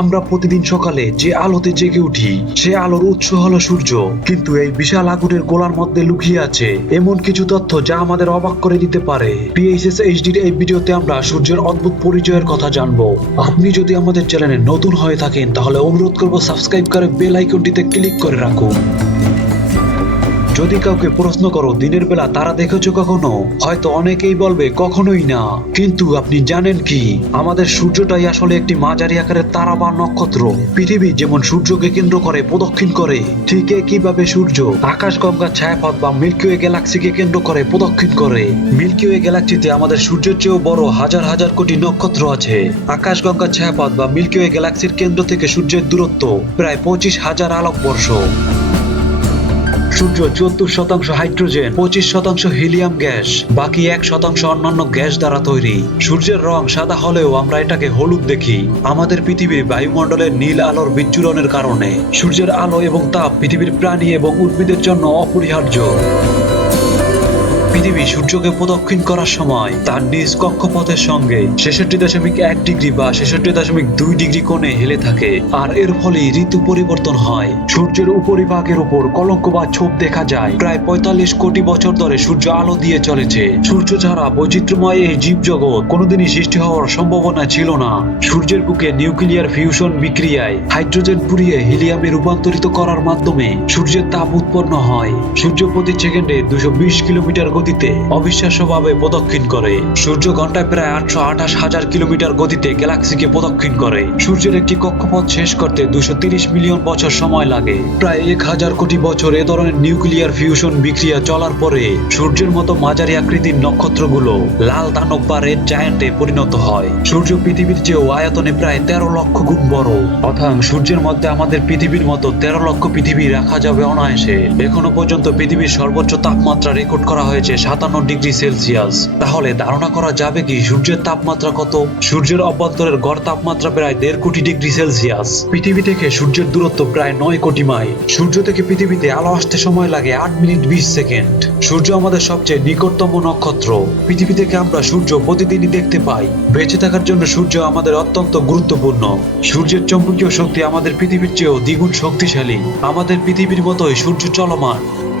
আমরা প্রতিদিন সকালে যে আলোতে জেগে উঠি, সে আলোর উৎস হলো সূর্য। কিন্তু এই বিশাল আগুনের গোলার মধ্যে লুকিয়ে আছে এমন কিছু তথ্য যা আমাদের অবাক করে দিতে পারে। পিএইচএস এইচডির এই ভিডিওতে আমরা সূর্যের অদ্ভুত পরিচয়ের কথা জানব। আপনি যদি আমাদের চ্যানেলে নতুন হয়ে থাকেন, তাহলে অনুরোধ করব সাবস্ক্রাইব করে বেল আইকনটিতে ক্লিক করে রাখুন। যদি কাউকে প্রশ্ন করো, দিনের বেলা তারা দেখেছ কখনো? হয়তো অনেকেই বলবে, কখনোই না। কিন্তু আপনি জানেন কি? আমাদের সূর্যটাই আসলে একটি মাঝারি আকারের তারা বা নক্ষত্র। পৃথিবী যেমন সূর্যকে কেন্দ্র করে, প্রদক্ষিণ করে, ঠিক একইভাবে সূর্য আকাশগঙ্গার ছায়াপথ বা মিল্কিওয়ে গ্যালাক্সিকে কেন্দ্র করে, প্রদক্ষিণ করে। মিল্কিওয়ে গ্যালাক্সিতে আমাদের সূর্যের চেয়েও বড় হাজার হাজার কোটি নক্ষত্র আছে। আকাশগঙ্গার ছায়াপথ বা মিল্কিওয়ে গ্যালাক্সির কেন্দ্র থেকে সূর্যের দূরত্ব প্রায় পঁচিশ হাজার আলোক বর্ষ সূর্য চোদ্দ শতাংশ হাইড্রোজেন, পঁচিশ শতাংশ হিলিয়াম গ্যাস, বাকি এক শতাংশ অন্যান্য গ্যাস দ্বারা তৈরি। সূর্যের রং সাদা হলেও আমরা এটাকে হলুদ দেখি। আমাদের পৃথিবীর বায়ুমণ্ডলের নীল আলোর বিচ্ছুরণের কারণে সূর্যের আলো এবং তাপ পৃথিবীর প্রাণী এবং উদ্ভিদের জন্য অপরিহার্য। পৃথিবী সূর্যকে প্রদক্ষিণ করার সময় তার নিজ কক্ষপথের সঙ্গে ছেষট্টি দশমিক এক ডিগ্রি বা ছেষট্টি দশমিক দুই ডিগ্রি কোণে হেলে থাকে। আর এর ফলে ঋতু পরিবর্তন হয়। সূর্যের উপরিভাগের উপর কলঙ্ক বা ছোপ দেখা যায়। প্রায় পঁয়তাল্লিশ কোটি বছর ধরে সূর্য আলো দিয়ে চলেছে। সূর্য ছাড়া বৈচিত্র্যময় এই জীবজগৎ কোনোদিনই সৃষ্টি হওয়ার সম্ভাবনা ছিল না। সূর্যের বুকে নিউক্লিয়ার ফিউশন বিক্রিয়ায় হাইড্রোজেন পুড়িয়ে হিলিয়ামে রূপান্তরিত করার মাধ্যমে সূর্যের তাপ উৎপন্ন হয়। সূর্য প্রতি সেকেন্ডে দুশো বিশ কিলোমিটার গতিতে অবিশ্বাস্যভাবে প্রদক্ষিণ করে। সূর্য ঘন্টায় প্রায় আটশো আঠাশ হাজার কিলোমিটার গতিতে গ্যালাক্সিকে প্রদক্ষিণ করে। সূর্যের একটি কক্ষপথ শেষ করতে দুশো মিলিয়ন বছর সময় লাগে। প্রায় এক হাজার কোটি বছর এ ধরনের নিউক্লিয়ার ফিউশন বিক্রিয়া চলার পরে সূর্যের মতো মাঝারি আকৃতির নক্ষত্রগুলো লাল দানব বা রেড জায়ান্টে পরিণত হয়। সূর্য পৃথিবীর চেয়েও আয়তনে প্রায় তেরো লক্ষ গুণ বড়। অথাং সূর্যের মধ্যে আমাদের পৃথিবীর মতো তেরো লক্ষ পৃথিবী রাখা যাবে অনায়াসে। এখনও পর্যন্ত পৃথিবীর সর্বোচ্চ তাপমাত্রা রেকর্ড করা হয়েছে। সাতান্ন ডিগ্রি সেলসিয়াস। তাহলে ধারণা করা যাবে কি সূর্যের তাপমাত্রা কত? সূর্যের অভ্যন্তরের গড় তাপমাত্রা প্রায় দেড় কোটি ডিগ্রি সেলসিয়াস। পৃথিবী থেকে সূর্যের দূরত্ব প্রায় নয় কোটি মাইল। সূর্য থেকে পৃথিবীতে আলো আসতে সময় লাগে আট মিনিট বিশ সেকেন্ড। সূর্য আমাদের সবচেয়ে নিকটতম নক্ষত্র। পৃথিবী থেকে আমরা সূর্য প্রতিদিনই দেখতে পাই। বেঁচে থাকার জন্য সূর্য আমাদের অত্যন্ত গুরুত্বপূর্ণ। সূর্যের চৌম্বকীয় শক্তি আমাদের পৃথিবীর চেয়েও দ্বিগুণ শক্তিশালী। আমাদের পৃথিবীর মতোই সূর্য চলমান।